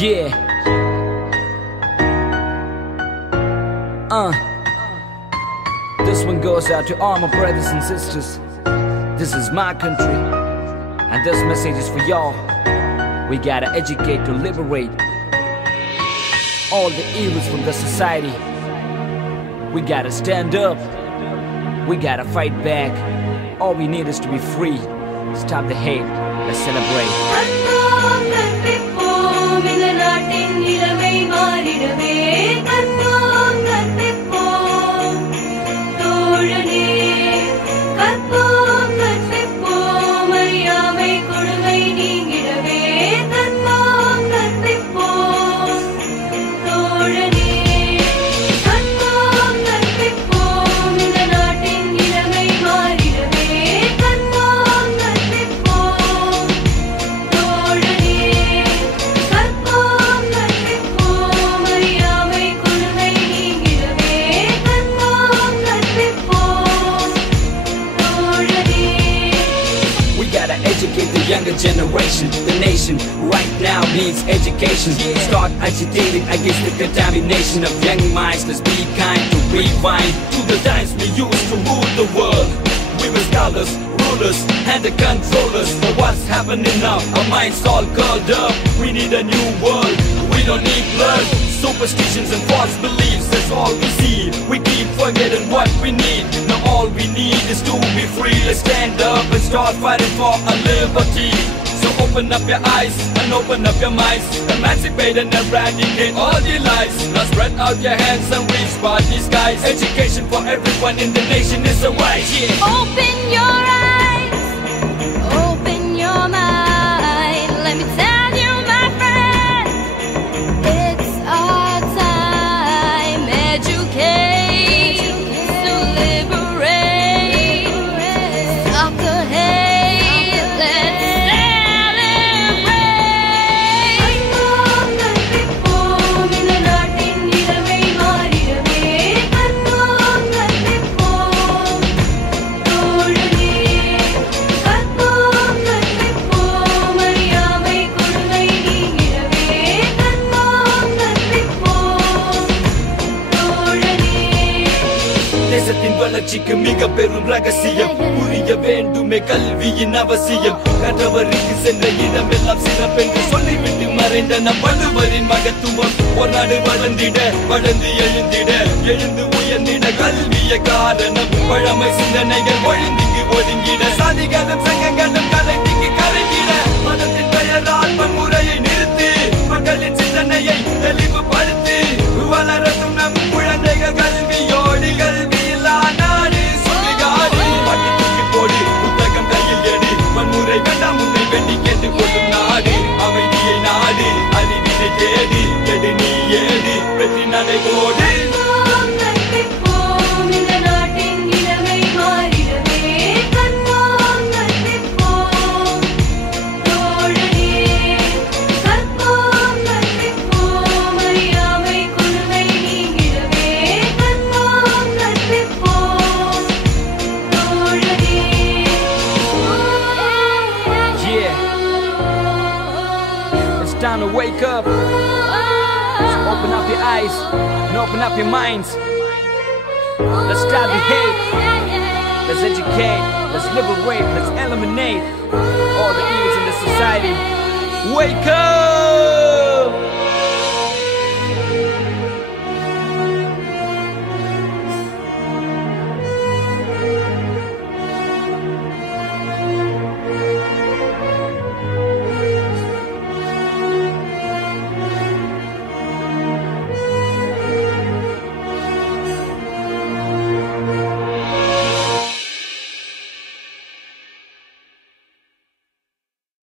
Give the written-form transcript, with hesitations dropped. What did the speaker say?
Yeah. This one goes out to all my brothers and sisters. This is my country, and this message is for y'all. We gotta educate to liberate all the evils from the society. We gotta stand up. We gotta fight back. All we need is to be free. Stop the hate. Let's celebrate. Educate the younger generation. The nation right now needs education. Start agitating against the contamination of young minds. Let's be kind to rewind to the times we used to rule the world. We were scholars, rulers, and the controllers. But what's happening now? Our minds all curled up. We need a new world. We don't need blood, superstitions and false beliefs. That's all we see. We keep forgetting what we need. Now all we need is to be free. Let's stand up and start fighting for our liberty. So open up your eyes and open up your minds. Emancipate and eradicate all the lies. Now spread out your hands and reach for the skies. Education for everyone in the nation is a right. Yeah. Open your eyes, open your mind. Let me tell you, my friend, it's our time. Educate to liberate. Stop the hate. Let's தேசத்தின் வளர்ச்சிக்கு மிக பெரும் ரகசியம் புரிய வேண்டுமே கல்வியின் அவசியம். கற்றவருக்கு சென்ற இடமெல்லாம் சிறப்பென்று சொல்லிவிட்டு மறைந்த நம் வள்ளுவரின் மகத்துவம். ஒரு நாடு வளர்ந்திட வளர்ந்து எழுந்திட எழுந்து உயர்ந்திட கல்விய காரணம். பழமை சிந்தனைகள் ஒழிந்திங்கு ஒதுங்கிட சாதிகளும் சங்கங்களும் கலைத்திங்கு கரைந்திட மதத்தின் பெயரால் வன்முறையை நிறுத்தி மக்களின் சிந்தனையை தெளிவுபடுத்தி வளரட்டும் நம் குழந்தைகள் கல்வியோடு கல்வி வன்முறை வேண்டாம் உன்னை வெட்டி கேட்டுக் கொள்ளும் நாடு. அமைதியை நாடு அறிவினை தேடி எடு நீ ஏடு வெற்றி நடைபோடு. Time to wake up. So open up your eyes and open up your minds. Let's stop the hate. Let's educate. Let's liberate. Let's eliminate all the evils in the society. Wake up!